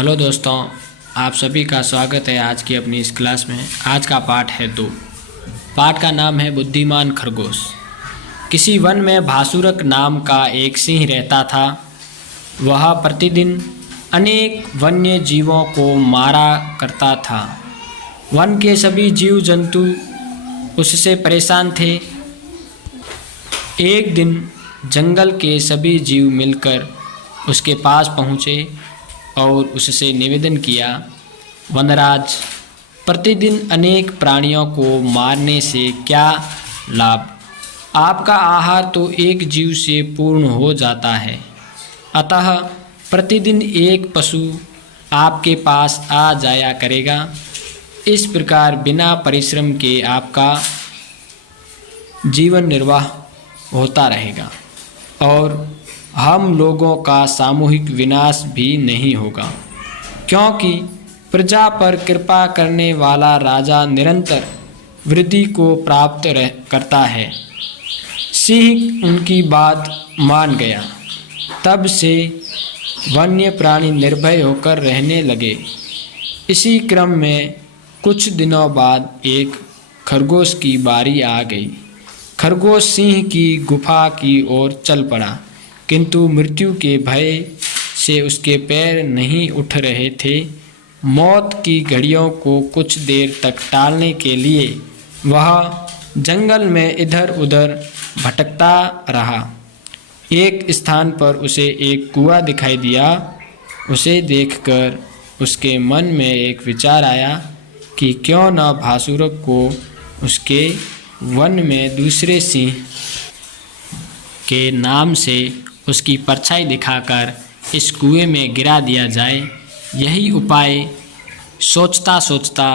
Hello दोस्तों, आप सभी का स्वागत है आज की अपनी इस क्लास में। आज का पाठ है 2। पाठ का नाम है बुद्धिमान खरगोश। किसी वन में भासुरक नाम का एक सिंह रहता था। वह प्रतिदिन अनेक वन्य जीवों को मारा करता था। वन के सभी जीव जंतु उससे परेशान थे। एक दिन जंगल के सभी जीव मिलकर उसके पास पहुँचे और उससे निवेदन किया, वनराज, प्रतिदिन अनेक प्राणियों को मारने से क्या लाभ? आपका आहार तो एक जीव से पूर्ण हो जाता है, अतः प्रतिदिन एक पशु आपके पास आ जाया करेगा। इस प्रकार बिना परिश्रम के आपका जीवन निर्वाह होता रहेगा और हम लोगों का सामूहिक विनाश भी नहीं होगा, क्योंकि प्रजा पर कृपा करने वाला राजा निरंतर वृद्धि को प्राप्त करता है। सिंह उनकी बात मान गया। तब से वन्य प्राणी निर्भय होकर रहने लगे। इसी क्रम में कुछ दिनों बाद एक खरगोश की बारी आ गई। खरगोश सिंह की गुफा की ओर चल पड़ा, किंतु मृत्यु के भय से उसके पैर नहीं उठ रहे थे। मौत की घड़ियों को कुछ देर तक टालने के लिए वह जंगल में इधर उधर भटकता रहा। एक स्थान पर उसे एक कुआं दिखाई दिया। उसे देखकर उसके मन में एक विचार आया कि क्यों न भासुरक को उसके वन में दूसरे सिंह के नाम से उसकी परछाई दिखाकर इस कुएं में गिरा दिया जाए। यही उपाय सोचता सोचता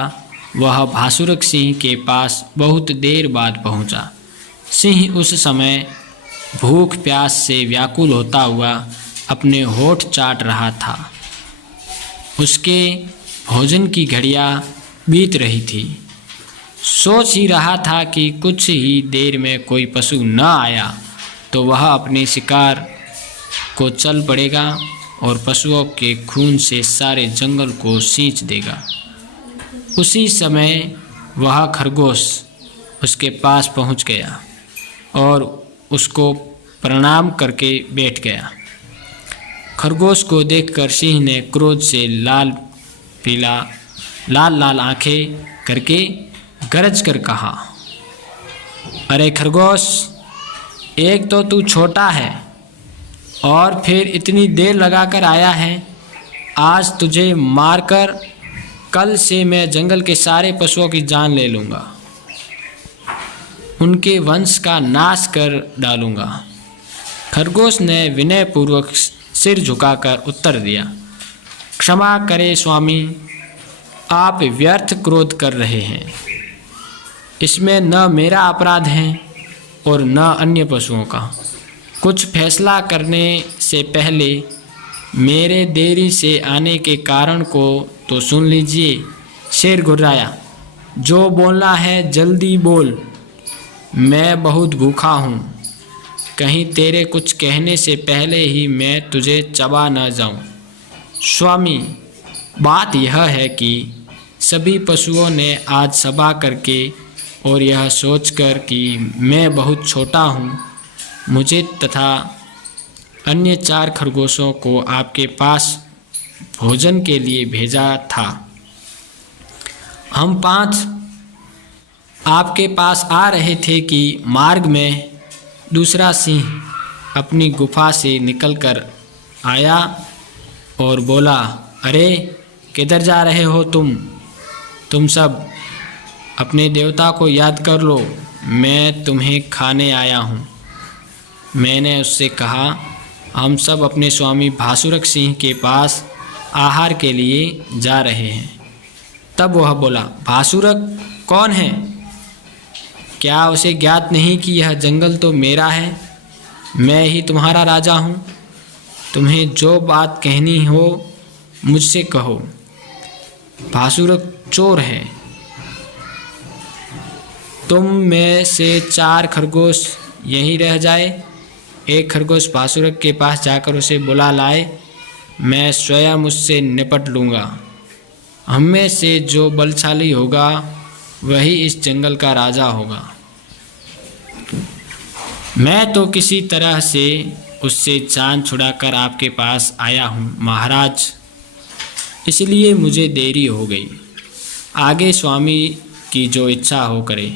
वह भासुरक सिंह के पास बहुत देर बाद पहुंचा। सिंह उस समय भूख प्यास से व्याकुल होता हुआ अपने होठ चाट रहा था। उसके भोजन की घड़ियां बीत रही थी। सोच ही रहा था कि कुछ ही देर में कोई पशु न आया तो वह अपने शिकार को चल पड़ेगा और पशुओं के खून से सारे जंगल को सींच देगा। उसी समय वह खरगोश उसके पास पहुंच गया और उसको प्रणाम करके बैठ गया। खरगोश को देखकर सिंह ने क्रोध से लाल लाल आंखें करके गरज कर कहा, अरे खरगोश, एक तो तू छोटा है और फिर इतनी देर लगाकर आया है। आज तुझे मारकर कल से मैं जंगल के सारे पशुओं की जान ले लूँगा, उनके वंश का नाश कर डालूँगा। खरगोश ने विनयपूर्वक सिर झुकाकर उत्तर दिया, क्षमा करें स्वामी, आप व्यर्थ क्रोध कर रहे हैं। इसमें न मेरा अपराध है और न अन्य पशुओं का। कुछ फैसला करने से पहले मेरे देरी से आने के कारण को तो सुन लीजिए। शेर घुर्राया, जो बोलना है जल्दी बोल, मैं बहुत भूखा हूँ। कहीं तेरे कुछ कहने से पहले ही मैं तुझे चबा न जाऊँ। स्वामी, बात यह है कि सभी पशुओं ने आज सभा करके और यह सोचकर कि मैं बहुत छोटा हूँ, मुझे तथा अन्य 4 खरगोशों को आपके पास भोजन के लिए भेजा था। हम 5 आपके पास आ रहे थे कि मार्ग में दूसरा सिंह अपनी गुफा से निकलकर आया और बोला, अरे किधर जा रहे हो तुम सब? अपने देवता को याद कर लो, मैं तुम्हें खाने आया हूँ। मैंने उससे कहा, हम सब अपने स्वामी भासुरक सिंह के पास आहार के लिए जा रहे हैं। तब वह बोला, भासुरक कौन है? क्या उसे ज्ञात नहीं कि यह जंगल तो मेरा है, मैं ही तुम्हारा राजा हूँ? तुम्हें जो बात कहनी हो मुझसे कहो। भासुरक चोर है। तुम में से 4 खरगोश यहीं रह जाए। एक खरगोश भासुरक के पास जाकर उसे बुला लाए मैं स्वयं उससे निपट लूँगा। हम में से जो बलशाली होगा वही इस जंगल का राजा होगा। मैं तो किसी तरह से उससे जान छुड़ाकर आपके पास आया हूँ महाराज, इसलिए मुझे देरी हो गई। आगे स्वामी की जो इच्छा हो करे।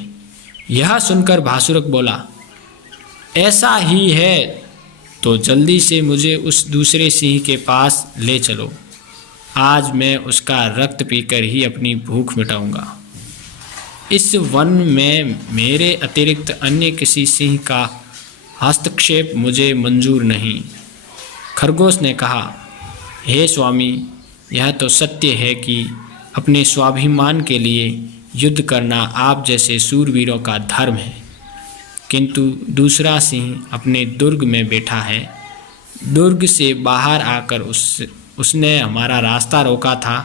यह सुनकर भासुरक बोला, ऐसा ही है तो जल्दी से मुझे उस दूसरे सिंह के पास ले चलो। आज मैं उसका रक्त पीकर ही अपनी भूख मिटाऊंगा। इस वन में मेरे अतिरिक्त अन्य किसी सिंह का हस्तक्षेप मुझे मंजूर नहीं। खरगोश ने कहा, हे स्वामी, यह तो सत्य है कि अपने स्वाभिमान के लिए युद्ध करना आप जैसे शूरवीरों का धर्म है, किंतु दूसरा सिंह अपने दुर्ग में बैठा है। दुर्ग से बाहर आकर उसने हमारा रास्ता रोका था।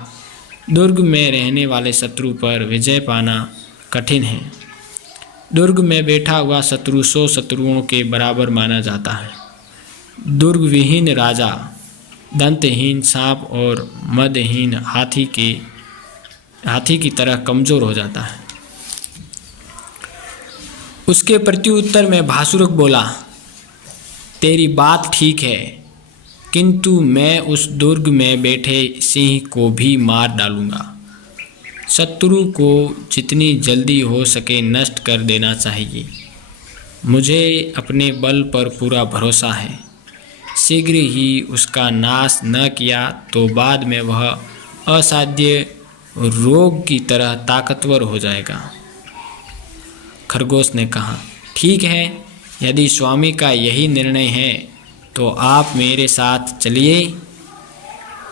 दुर्ग में रहने वाले शत्रु पर विजय पाना कठिन है। दुर्ग में बैठा हुआ शत्रु 100 शत्रुओं के बराबर माना जाता है। दुर्ग विहीन राजा दंतहीन सांप और मदहीन हाथी की तरह कमज़ोर हो जाता है। उसके प्रत्युत्तर में भासुरक बोला, तेरी बात ठीक है, किंतु मैं उस दुर्ग में बैठे सिंह को भी मार डालूंगा। शत्रु को जितनी जल्दी हो सके नष्ट कर देना चाहिए। मुझे अपने बल पर पूरा भरोसा है। शीघ्र ही उसका नाश न किया तो बाद में वह असाध्य रोग की तरह ताकतवर हो जाएगा। खरगोश ने कहा, ठीक है, यदि स्वामी का यही निर्णय है तो आप मेरे साथ चलिए।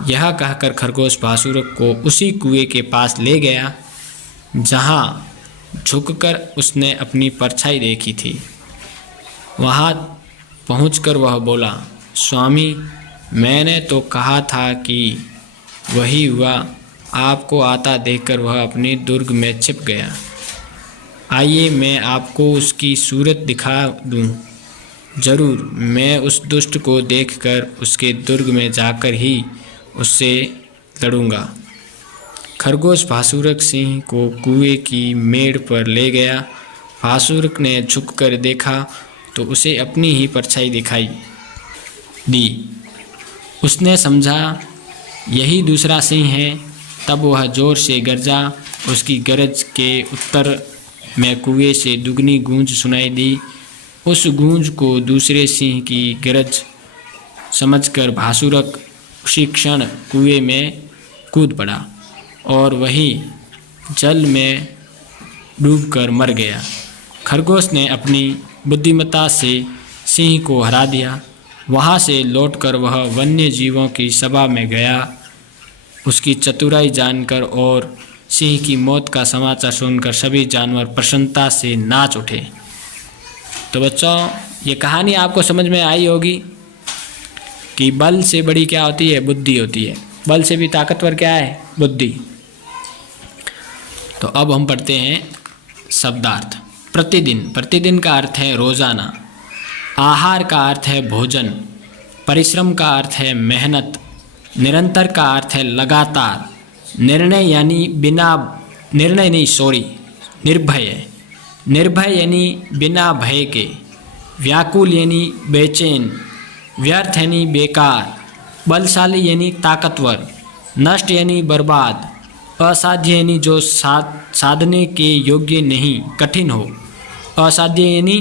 यह कहकर खरगोश भासुरक को उसी कुएं के पास ले गया जहाँ झुककर उसने अपनी परछाई देखी थी। वहाँ पहुंचकर वह बोला, स्वामी, मैंने तो कहा था कि वही हुआ। आपको आता देखकर वह अपने दुर्ग में छिप गया। आइए मैं आपको उसकी सूरत दिखा दूं। जरूर, मैं उस दुष्ट को देखकर उसके दुर्ग में जाकर ही उससे लड़ूंगा। खरगोश भासुरक सिंह को कुएं की मेड़ पर ले गया। भासुरक ने झुककर देखा तो उसे अपनी ही परछाई दिखाई दी। उसने समझा यही दूसरा सिंह है। तब वह जोर से गरजा। उसकी गरज के उत्तर में कुएं से दुगनी गूंज सुनाई दी। उस गूंज को दूसरे सिंह की गरज समझकर भासुरक उसी क्षण कुएं में कूद पड़ा और वही जल में डूबकर मर गया। खरगोश ने अपनी बुद्धिमत्ता से सिंह को हरा दिया। वहाँ से लौटकर वह वन्य जीवों की सभा में गया। उसकी चतुराई जानकर और सिंह की मौत का समाचार सुनकर सभी जानवर प्रसन्नता से नाच उठे। तो बच्चों, ये कहानी आपको समझ में आई होगी कि बल से बड़ी क्या होती है? बुद्धि होती है। बल से भी ताकतवर क्या है? बुद्धि। तो अब हम पढ़ते हैं शब्दार्थ। प्रतिदिन, प्रतिदिन का अर्थ है रोजाना। आहार का अर्थ है भोजन। परिश्रम का अर्थ है मेहनत। निरंतर का अर्थ है लगातार। निर्णय यानी बिना निर्णय नहीं, सॉरी, निर्भय। निर्भय यानी बिना भय के। व्याकुल यानी बेचैन। व्यर्थ यानी बेकार। बलशाली यानी ताकतवर। नष्ट यानी बर्बाद। असाध्य यानी जो साधने के योग्य नहीं, कठिन हो। असाध्य यानी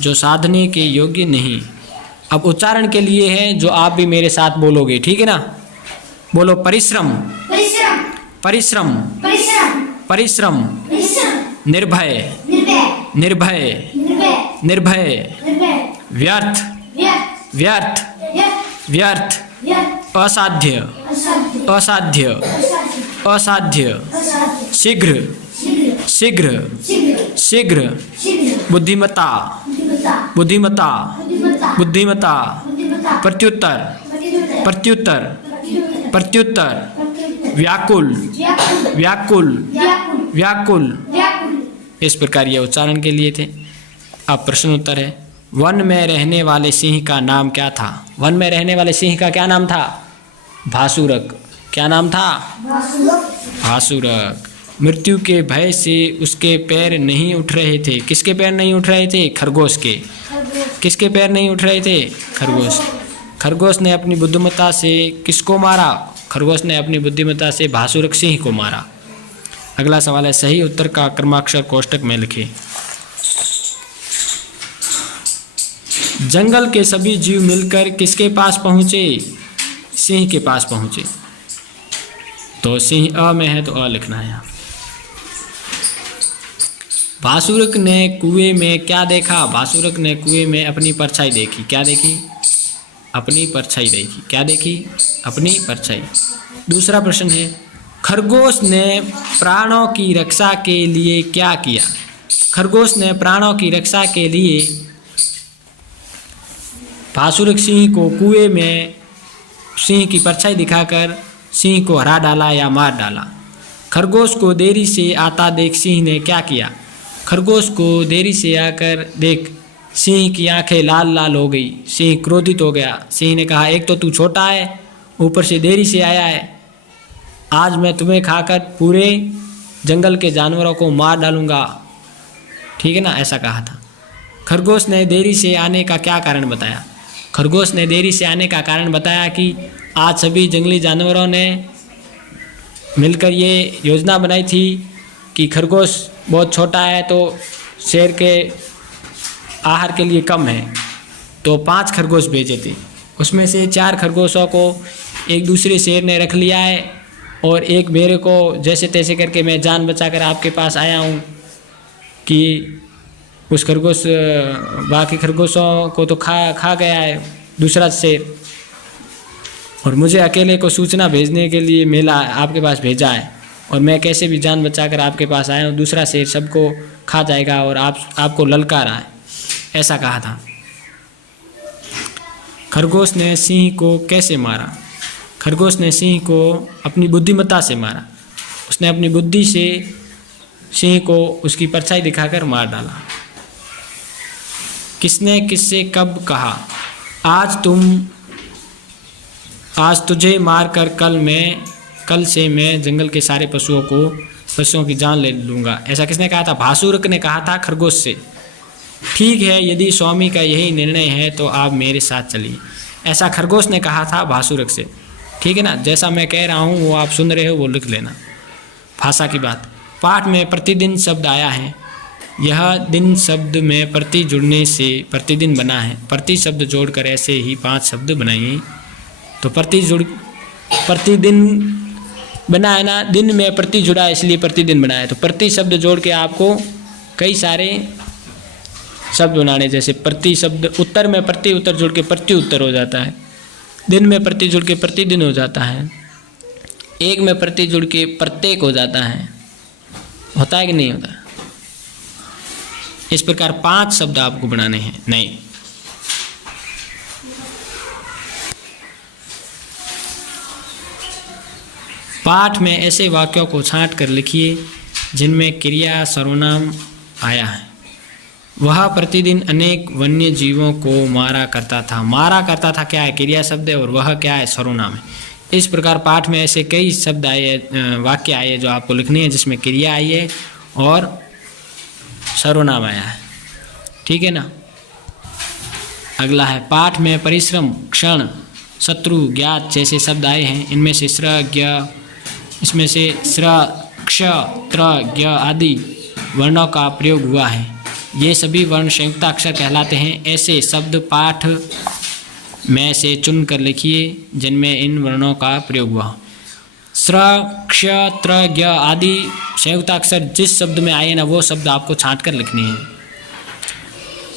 जो साधने के योग्य नहीं। अब उच्चारण के लिए है जो आप भी मेरे साथ बोलोगे, ठीक है ना? बोलो, परिश्रम, परिश्रम, परिश्रम, परिश्रम, परिश्रम। परिश्रम, निर्भय, निर्भय, निर्भय, निर्भय, निर्भय। निर्भय, व्यर्थ, व्यर्थ, व्यर्थ, व्यर्थ, व्यर्थ। व्यर्थ, असाध्य, असाध्य, असाध्य, असाध्य, असाध्य। असाध्य, शीघ्र, शीघ्र, शीघ्र, शीघ्र, शीघ्र। शीघ्र, बुद्धिमत्ता, बुद्धिमत्ता, बुद्धिमत्ता, बुद्धिमत्ता, बुद्धिमत्ता। बुद्धिमत्ता, प्रत्युत्तर, प्रत्युत्तर, प्रत्युत्तर, प्रत्युत्तर, प्रत्युत्तर। प्रत्युत्तर, व्याकुल, व्याकुल, व्याकुल, व्याकुल, व्याकुल। व्याकुल। इस प्रकार ये उच्चारण के लिए थे। अब प्रश्न उत्तर है, वन में रहने वाले सिंह का नाम क्या था? वन में रहने वाले सिंह का क्या नाम था? भासुरक। क्या नाम था? भासुरक। भासुरक। मृत्यु के भय से उसके पैर नहीं उठ रहे थे। किसके पैर नहीं उठ रहे थे? खरगोश के। खरगोश। किसके पैर नहीं उठ रहे थे? खरगोश। खरगोश ने अपनी बुद्धिमत्ता से किसको मारा? खरगोश ने अपनी बुद्धिमत्ता से भासुरक सिंह को मारा। अगला सवाल है, सही उत्तर का क्रमाक्षर कोष्टक में लिखें। जंगल के सभी जीव मिलकर किसके पास पहुंचे? सिंह के पास पहुंचे। तो सिंह अ में है तो अ लिखना है यहाँ। भासुरक ने कुएं में क्या देखा? भासुरक ने कुएं में अपनी परछाई देखी। क्या देखी? अपनी परछाई देखी। क्या देखी? अपनी परछाई। दूसरा प्रश्न है, खरगोश ने प्राणों की रक्षा के लिए क्या किया? खरगोश ने प्राणों की रक्षा के लिए भासुरक सिंह को कुएं में सिंह की परछाई दिखाकर सिंह को हरा डाला या मार डाला। खरगोश को देरी से आता देख सिंह ने क्या किया? खरगोश को देरी से आकर देख सिंह की आंखें लाल लाल हो गई। सिंह क्रोधित हो गया। सिंह ने कहा, एक तो तू छोटा है, ऊपर से देरी से आया है, आज मैं तुम्हें खाकर पूरे जंगल के जानवरों को मार डालूंगा। ठीक है ना, ऐसा कहा था। खरगोश ने देरी से आने का क्या कारण बताया? खरगोश ने देरी से आने का कारण बताया कि आज सभी जंगली जानवरों ने मिलकर ये योजना बनाई थी कि खरगोश बहुत छोटा है तो शेर के आहार के लिए कम है, तो 5 खरगोश भेजे थे। उसमें से 4 खरगोशों को एक दूसरे शेर ने रख लिया है और एक मेरे को जैसे तैसे करके मैं जान बचाकर आपके पास आया हूँ कि उस खरगोश बाकी खरगोशों को तो खा गया है दूसरा शेर, और मुझे अकेले को सूचना भेजने के लिए मेला आपके पास भेजा है, और मैं कैसे भी जान बचाकर आपके पास आया हूँ। दूसरा शेर सबको खा जाएगा और आपको ललका रहा है, ऐसा कहा था। खरगोश ने सिंह को कैसे मारा? खरगोश ने सिंह को अपनी बुद्धिमत्ता से मारा। उसने अपनी बुद्धि से सिंह को उसकी परछाई दिखाकर मार डाला। किसने किससे कब कहा? आज तुझे मारकर कल से मैं जंगल के सारे पशुओं की जान ले लूँगा। ऐसा किसने कहा था? भासुरक ने कहा था खरगोश से। ठीक है, यदि स्वामी का यही निर्णय है तो आप मेरे साथ चलिए, ऐसा खरगोश ने कहा था भासुरक से। ठीक है ना, जैसा मैं कह रहा हूँ वो आप सुन रहे हो वो लिख लेना। भाषा की बात, पाठ में प्रतिदिन शब्द आया है। यह दिन शब्द में प्रति जुड़ने से प्रतिदिन बना है। प्रति शब्द जोड़कर ऐसे ही 5 शब्द बनाइए। तो प्रतिदिन बना है ना, दिन में प्रति जुड़ा है इसलिए प्रतिदिन बना है। तो प्रति शब्द जोड़ के आपको कई सारे शब्द बनाने, जैसे प्रति शब्द, उत्तर में प्रति उत्तर जोड़ के प्रति उत्तर हो जाता है, दिन में प्रति जुड़ के प्रतिदिन हो जाता है, एक में प्रति जुड़ के प्रत्येक हो जाता है। होता है कि नहीं होता? इस प्रकार 5 शब्द आपको बनाने हैं। नहीं, पाठ में ऐसे वाक्यों को छांट कर लिखिए जिनमें क्रिया सर्वनाम आया है। वह प्रतिदिन अनेक वन्य जीवों को मारा करता था। मारा करता था क्या है? क्रिया शब्द है, और वह क्या है? सर्वनाम है। इस प्रकार पाठ में ऐसे कई शब्द आए, वाक्य आए जो आपको लिखने हैं, जिसमें क्रिया आई है और सर्वनाम आया है। ठीक है ना। अगला है, पाठ में परिश्रम, क्षण, शत्रु, ज्ञात जैसे शब्द आए हैं। इनमें से इसमें से श्र, क्ष, त्र, ज्ञ आदि वर्णों का प्रयोग हुआ है। ये सभी वर्ण संयुक्ताक्षर कहलाते हैं। ऐसे शब्द पाठ में से चुन कर लिखिए जिनमें इन वर्णों का प्रयोग हुआ। श्र, क्ष, त्र, ज्ञ आदि संयुक्ताक्षर जिस शब्द में आए ना, वो शब्द आपको छांट कर लिखने हैं।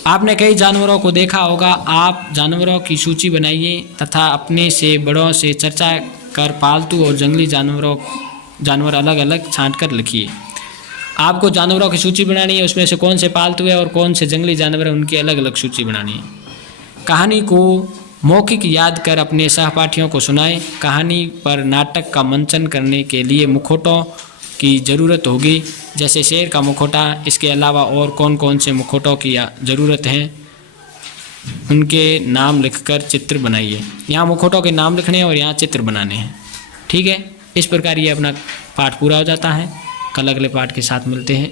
आपने कई जानवरों को देखा होगा। आप जानवरों की सूची बनाइए तथा अपने से बड़ों से चर्चा कर पालतू और जंगली जानवर अलग अलग छांट कर लिखिए। आपको जानवरों की सूची बनानी है, उसमें से कौन से पालतू है और कौन से जंगली जानवर है, उनकी अलग अलग सूची बनानी है। कहानी को मौखिक याद कर अपने सहपाठियों को सुनाएं। कहानी पर नाटक का मंचन करने के लिए मुखौटों की ज़रूरत होगी, जैसे शेर का मुखौटा। इसके अलावा और कौन कौन से मुखौटों की ज़रूरत है उनके नाम लिखकर चित्र बनाइए। यहाँ मुखौटों के नाम लिखने हैं और यहाँ चित्र बनाने हैं। ठीक है, इस प्रकार ये अपना पाठ पूरा हो जाता है। कल अगले पाठ के साथ मिलते हैं।